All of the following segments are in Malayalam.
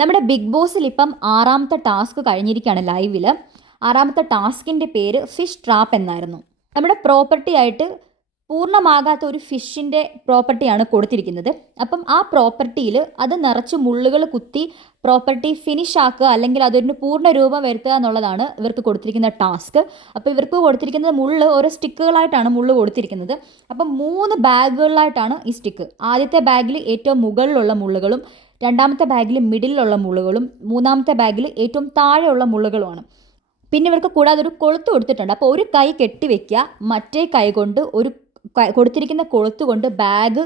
നമ്മുടെ ബിഗ് ബോസിൽ ഇപ്പം 6ാമത്തെ ടാസ്ക് കഴിഞ്ഞിരിക്കുകയാണ് ലൈവിൽ. 6ാമത്തെ ടാസ്കിൻ്റെ പേര് ഫിഷ് ട്രാപ്പ് എന്നായിരുന്നു. നമ്മുടെ പ്രോപ്പർട്ടി ആയിട്ട് പൂർണ്ണമാകാത്ത ഒരു ഫിഷിൻ്റെ പ്രോപ്പർട്ടിയാണ് കൊടുത്തിരിക്കുന്നത്. അപ്പം ആ പ്രോപ്പർട്ടിയിൽ അത് നിറച്ച് മുള്ളുകൾ കുത്തി പ്രോപ്പർട്ടി ഫിനിഷ് ആക്കുക, അല്ലെങ്കിൽ അതൊരു പൂർണ്ണ രൂപം വരുത്തുക എന്നുള്ളതാണ് ഇവർക്ക് കൊടുത്തിരിക്കുന്ന ടാസ്ക്. അപ്പോൾ ഇവർക്ക് കൊടുത്തിരിക്കുന്നത് മുള്ള് ഓരോ സ്റ്റിക്കുകളായിട്ടാണ് മുള്ള് കൊടുത്തിരിക്കുന്നത്. അപ്പം 3 ബാഗുകളിലായിട്ടാണ് ഈ സ്റ്റിക്ക്. ആദ്യത്തെ ബാഗിൽ ഏറ്റവും മുകളിലുള്ള മുള്ളുകളും, രണ്ടാമത്തെ ബാഗിൽ മിഡിലുള്ള മുള്ളുകളും, മൂന്നാമത്തെ ബാഗിൽ ഏറ്റവും താഴെയുള്ള മുള്ളുകളുമാണ്. പിന്നെ ഇവർക്ക് കൂടാതെ ഒരു കൊളുത്ത് കൊടുത്തിട്ടുണ്ട്. അപ്പോൾ ഒരു കൈ കെട്ടിവെക്കുക, മറ്റേ കൈ കൊണ്ട് കൊടുത്തിരിക്കുന്ന കൊളുത്ത് കൊണ്ട് ബാഗ്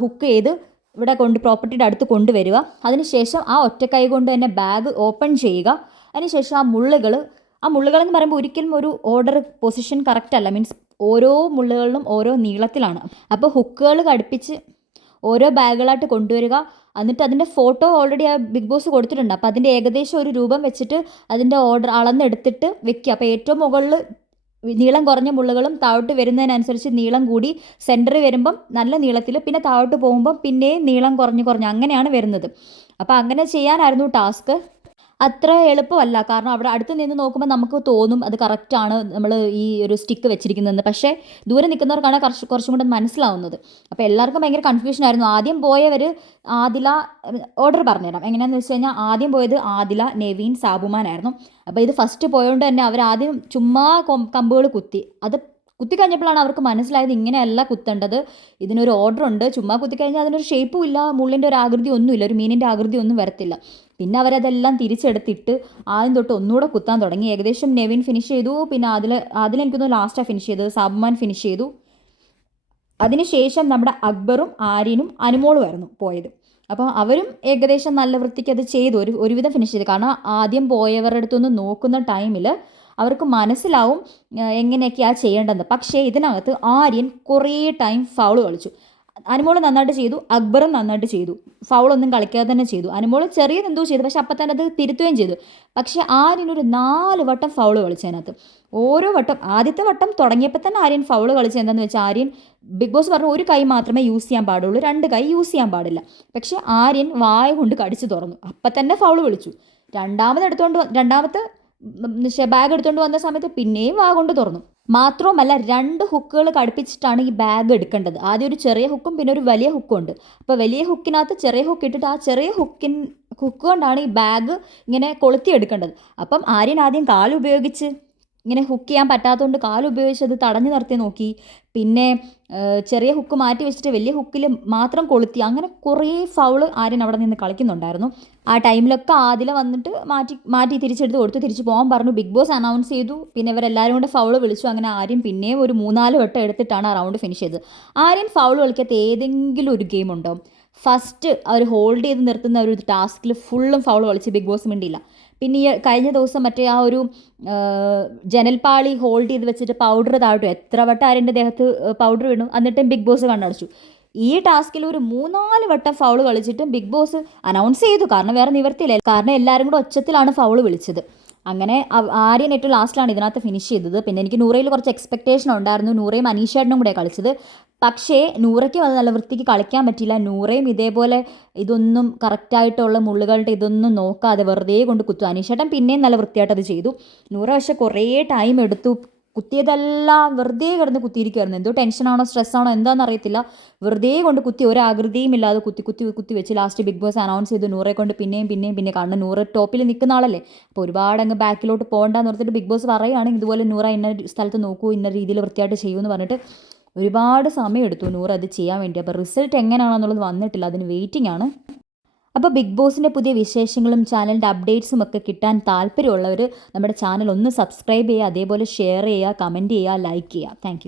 ഹുക്ക് ചെയ്ത് ഇവിടെ പ്രോപ്പർട്ടിയുടെ അടുത്ത് കൊണ്ടുവരിക. അതിനുശേഷം ആ ഒറ്റ കൈ കൊണ്ട് തന്നെ ബാഗ് ഓപ്പൺ ചെയ്യുക. അതിനുശേഷം ആ മുള്ളുകളെന്ന് പറയുമ്പോൾ ഒരിക്കലും ഒരു ഓർഡർ പൊസിഷൻ കറക്റ്റ് അല്ല, മീൻസ് ഓരോ മുള്ളുകളിലും ഓരോ നീളത്തിലാണ്. അപ്പോൾ ഹുക്കുകൾ ഘടിപ്പിച്ച് ഓരോ ബാഗുകളായിട്ട് കൊണ്ടുവരിക. എന്നിട്ട് അതിൻ്റെ ഫോട്ടോ ഓൾറെഡി ആ ബിഗ് ബോസ് കൊടുത്തിട്ടുണ്ട്. അപ്പോൾ അതിൻ്റെ ഏകദേശം ഒരു രൂപം വെച്ചിട്ട് അതിൻ്റെ ഓർഡർ അളന്നെടുത്തിട്ട് വെക്കുക. അപ്പോൾ ഏറ്റവും മുകളിൽ നീളം കുറഞ്ഞ മുള്ളുകളും താഴോട്ട് വരുന്നതിനനുസരിച്ച് നീളം കൂടി സെൻറ്ററിൽ വരുമ്പം നല്ല നീളത്തിൽ, പിന്നെ താഴോട്ട് പോകുമ്പം പിന്നെയും നീളം കുറഞ്ഞ് അങ്ങനെയാണ് വരുന്നത്. അപ്പോൾ അങ്ങനെ ചെയ്യാനായിരുന്നു ടാസ്ക്. അത്ര എളുപ്പമല്ല, കാരണം അവിടെ അടുത്ത് നിന്ന് നോക്കുമ്പോൾ നമുക്ക് തോന്നും അത് കറക്റ്റാണ് നമ്മൾ ഈ ഒരു സ്റ്റിക്ക് വെച്ചിരിക്കുന്നതെന്ന്. പക്ഷേ ദൂരെ നിൽക്കുന്നവർക്കാണ് കുറച്ചും കൂടെ മനസ്സിലാവുന്നത്. അപ്പോൾ എല്ലാവർക്കും ഭയങ്കര കൺഫ്യൂഷൻ ആയിരുന്നു. ആദ്യം പോയവർ ആദില, ഓർഡർ പറഞ്ഞുതരാം എങ്ങനെയാണെന്ന് വെച്ച് കഴിഞ്ഞാൽ, ആദ്യം പോയത് ആദില, നെവീൻ, സാബുമാനായിരുന്നു. അപ്പോൾ ഇത് ഫസ്റ്റ് പോയതുകൊണ്ട് തന്നെ അവരാദ്യം ചുമ്മാ കമ്പുകൾ കുത്തി കഴിഞ്ഞപ്പോഴാണ് അവർക്ക് മനസ്സിലായത് ഇങ്ങനെയല്ല കുത്തേണ്ടത്, ഇതിനൊരു ഓർഡർ ഉണ്ട്. ചുമ്മാ കുത്തിക്കഴിഞ്ഞാൽ അതിനൊരു ഷേപ്പും ഇല്ല, മുള്ളിൻ്റെ ഒരു ആകൃതി ഒന്നുമില്ല, ഒരു മീനിൻ്റെ ആകൃതി ഒന്നും വരത്തില്ല. പിന്നെ അവരതെല്ലാം തിരിച്ചെടുത്തിട്ട് ആദ്യം തൊട്ട് ഒന്നുകൂടെ കുത്താൻ തുടങ്ങി. ഏകദേശം നെവിൻ ഫിനിഷ് ചെയ്തു. പിന്നെ അതിൽ എനിക്കൊന്ന് ലാസ്റ്റാണ് ഫിനിഷ് ചെയ്തത്, സാബുമാൻ ഫിനിഷ് ചെയ്തു. അതിനുശേഷം നമ്മുടെ അക്ബറും ആര്യനും അനുമോളുമായിരുന്നു പോയത്. അപ്പോൾ അവരും ഏകദേശം നല്ല വൃത്തിക്ക് അത് ചെയ്തു, ഒരുവിധം ഫിനിഷ് ചെയ്തു. കാരണം ആദ്യം പോയവരുടെ അടുത്തൊന്ന് നോക്കുന്ന ടൈമിൽ അവർക്ക് മനസ്സിലാവും എങ്ങനെയൊക്കെയാണ് ചെയ്യേണ്ടതെന്ന്. പക്ഷേ ഇതിനകത്ത് ആര്യൻ കുറേ ടൈം ഫൗൾ കളിച്ചു. അനുമോൾ നന്നായിട്ട് ചെയ്തു, അക്ബറും നന്നായിട്ട് ചെയ്തു, ഫൗളൊന്നും കളിക്കാതെ തന്നെ ചെയ്തു. അനുമോൾ ചെറിയതെന്തോ ചെയ്തു, പക്ഷെ അപ്പം തന്നെ അത് തിരുത്തുകയും ചെയ്തു. പക്ഷേ ആര്യനൊരു 4 വട്ടം ഫൗൾ കളിച്ചതിനകത്ത്. ഓരോ വട്ടം, ആദ്യത്തെ വട്ടം തുടങ്ങിയപ്പോൾ തന്നെ ആര്യൻ ഫൗൾ കളിച്ചത് എന്താണെന്ന് വെച്ചാൽ, ആര്യൻ ബിഗ് ബോസ് പറഞ്ഞു ഒരു കൈ മാത്രമേ യൂസ് ചെയ്യാൻ പാടുള്ളൂ, 2 കൈ യൂസ് ചെയ്യാൻ പാടില്ല. പക്ഷേ ആര്യൻ വായ കൊണ്ട് കടിച്ചു തുറന്നു, അപ്പം തന്നെ ഫൗൾ വിളിച്ചു. രണ്ടാമത്തെ ബാഗ് എടുത്തുകൊണ്ട് വന്ന സമയത്ത് പിന്നെയും വാ കൊണ്ട് തുറന്നു. മാത്രവുമല്ല 2 ഹുക്കുകൾ ഘടിപ്പിച്ചിട്ടാണ് ഈ ബാഗ് എടുക്കേണ്ടത്. ആദ്യം ഒരു ചെറിയ ഹുക്കും പിന്നെ ഒരു വലിയ ഹുക്കും ഉണ്ട്. അപ്പോൾ വലിയ ഹുക്കിനകത്ത് ചെറിയ ഹുക്ക് ഇട്ടിട്ട് ആ ചെറിയ ഹുക്ക് കൊണ്ടാണ് ഈ ബാഗ് ഇങ്ങനെ കൊളുത്തി എടുക്കേണ്ടത്. അപ്പം ആര്യൻ ആദ്യം കാലുപയോഗിച്ച് ഇങ്ങനെ ഹുക്ക് ചെയ്യാൻ പറ്റാത്തതുകൊണ്ട് കാലുപയോഗിച്ച് അത് തടഞ്ഞു നിർത്തി നോക്കി. പിന്നെ ചെറിയ ഹുക്ക് മാറ്റി വെച്ചിട്ട് വലിയ ഹുക്കിൽ മാത്രം കൊളുത്തി. അങ്ങനെ കുറേ ഫൗള് ആര്യൻ അവിടെ നിന്ന് കളിക്കുന്നുണ്ടായിരുന്നു. ആ ടൈമിലൊക്കെ ആദില വന്നിട്ട് മാറ്റി തിരിച്ചെടുത്ത് കൊടുത്തു, തിരിച്ച് പോകാൻ പറഞ്ഞു. ബിഗ് ബോസ് അനൗൺസ് ചെയ്തു. പിന്നെ ഇവരെല്ലാവരും കൂടെ ഫൗള് വിളിച്ചു. അങ്ങനെ ആര്യൻ പിന്നെയും ഒരു 3-4 വട്ടം എടുത്തിട്ടാണ് ആ റൗണ്ട് ഫിനിഷ് ചെയ്തത്. ആര്യൻ ഫൗള് കളിക്കാത്ത ഏതെങ്കിലും ഒരു ഗെയിം ഉണ്ടോ? ഫസ്റ്റ് അവർ ഹോൾഡ് ചെയ്ത് നിർത്തുന്ന ഒരു ടാസ്കിൽ ഫുള്ളും ഫൗള് കളിച്ച് ബിഗ് ബോസ് മിണ്ടില്ല. പിന്നെ ഈ കഴിഞ്ഞ ദിവസം മറ്റേ ആ ഒരു ജനൽപ്പാളി ഹോൾഡ് ചെയ്ത് വെച്ചിട്ട് പൗഡർ താഴ്ത്തു. എത്ര വട്ടം ആര്യൻ്റെ ദേഹത്ത് പൗഡർ വീണു, എന്നിട്ടും ബിഗ് ബോസ് കണ്ണടച്ചു. ഈ ടാസ്കിൽ ഒരു 3-4 വട്ടം ഫൗള് കളിച്ചിട്ടും ബിഗ് ബോസ് അനൗൺസ് ചെയ്തു. കാരണം വേറെ നിവർത്തിയില്ല, കാരണം എല്ലാവരും കൂടെ ഒച്ചത്തിലാണ് ഫൗള് വിളിച്ചത്. അങ്ങനെ ആര്യൻ ഏറ്റവും ലാസ്റ്റിലാണ് ഇതിനകത്ത് ഫിനിഷ് ചെയ്തത്. പിന്നെ എനിക്ക് നൂറയിൽ കുറച്ച് എക്സ്പെക്റ്റേഷൻ ഉണ്ടായിരുന്നു, നൂറയും അനീഷേട്ടനും കൂടെ കളിച്ചത്. പക്ഷേ നൂറയ്ക്കും അത് നല്ല വൃത്തിക്ക് കളിക്കാൻ പറ്റില്ല. നൂറയും ഇതേപോലെ ഇതൊന്നും കറക്റ്റായിട്ടുള്ള മുള്ളുകളുടെ ഇതൊന്നും നോക്കാതെ വെറുതെ കൊണ്ട് കുത്തു. അനീഷേട്ടൻ പിന്നെയും നല്ല വൃത്തിയായിട്ട് അത് ചെയ്തു. നൂറ പക്ഷേ കുറേ ടൈം എടുത്തു. കുത്തിയതെല്ലാം വെറുതെ കിടന്ന് കുത്തിയിരിക്കുമായിരുന്നു. എന്തോ ടെൻഷനാണോ സ്ട്രെസ്സാണോ എന്താണെന്ന് അറിയത്തില്ല, വെറുതെ കൊണ്ട് കുത്തി, ഒരാകൃതിയും ഇല്ലാതെ കുത്തി വെച്ച് ലാസ്റ്റ് ബിഗ് ബോസ് അനൗൺസ് ചെയ്തു നൂറെ കൊണ്ട് പിന്നെ കാരണം നൂറ് ടോപ്പിൽ നിൽക്കുന്ന ആളല്ലേ. അപ്പോൾ ഒരുപാട് അങ്ങ് ബാക്കിലോട്ട് പോകണ്ടെന്ന് ഓർത്തിട്ട് ബിഗ് ബോസ് പറയുകയാണെങ്കിൽ ഇതുപോലെ നൂറ ഇന്ന സ്ഥലത്ത് നോക്കൂ, ഇന്ന രീതിയിൽ വൃത്തിയായിട്ട് ചെയ്യുമെന്ന് പറഞ്ഞിട്ട് ഒരുപാട് സമയം എടുത്തു നൂറ് അത് ചെയ്യാൻ വേണ്ടി. അപ്പോൾ റിസൾട്ട് എങ്ങനെയാണെന്നുള്ളത് വന്നിട്ടില്ല, അതിന് വെയിറ്റിംഗ് ആണ്. അപ്പോൾ ബിഗ് ബോസിൻ്റെ പുതിയ വിശേഷങ്ങളും ചാനലിൻ്റെ അപ്ഡേറ്റ്സും ഒക്കെ കിട്ടാൻ താല്പര്യമുള്ളവർ നമ്മുടെ ചാനൽ ഒന്ന് സബ്സ്ക്രൈബ് ചെയ്യുക, അതേപോലെ ഷെയർ ചെയ്യുക, കമൻറ്റ് ചെയ്യുക, ലൈക്ക് ചെയ്യുക. താങ്ക്